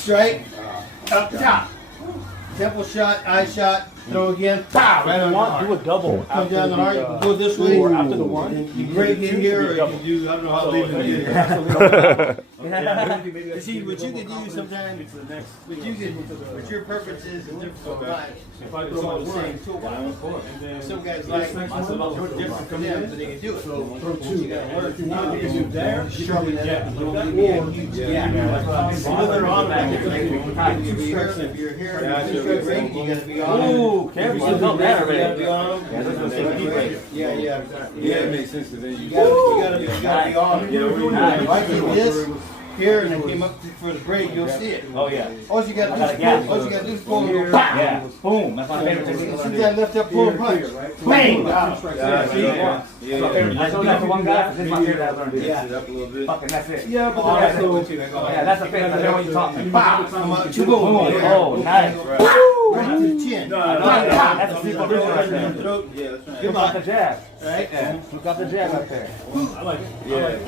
strike, up top. Temple shot, eye shot, throw again, pow, right on the heart. Do a double. Come down the heart, you can go this way. Or after the one. You break in here, or you can do, I don't know how to leave it in here. You see, what you can do sometimes, what your purpose is different from mine. If I go on the same toolbox, some guys like different from them, but they can do it. What you gotta learn to do is there, shoving it up. It'll be a huge gap. Further on, if you're here, you gotta be on. Ooh, careful. You know that already. You gotta be on them. Yeah, Yeah, it makes sense because then you gotta be on them. If I do this here and I came up for the break, you'll see it. Oh yeah. All you gotta do is pull and go, Yeah. Boom. That's my favorite technique. see that left up pull and punch. Bang! I showed that to one guy. This is my favorite I learned. Mix it up a little bit. Fucking that's it. Yeah, but Yeah, that's a fit. That's what you talk. Oh, nice. Right to the chin. That's a people right there. Throat. Yeah, that's right. Look out the jab. Right? Look out the jab right there. Yeah.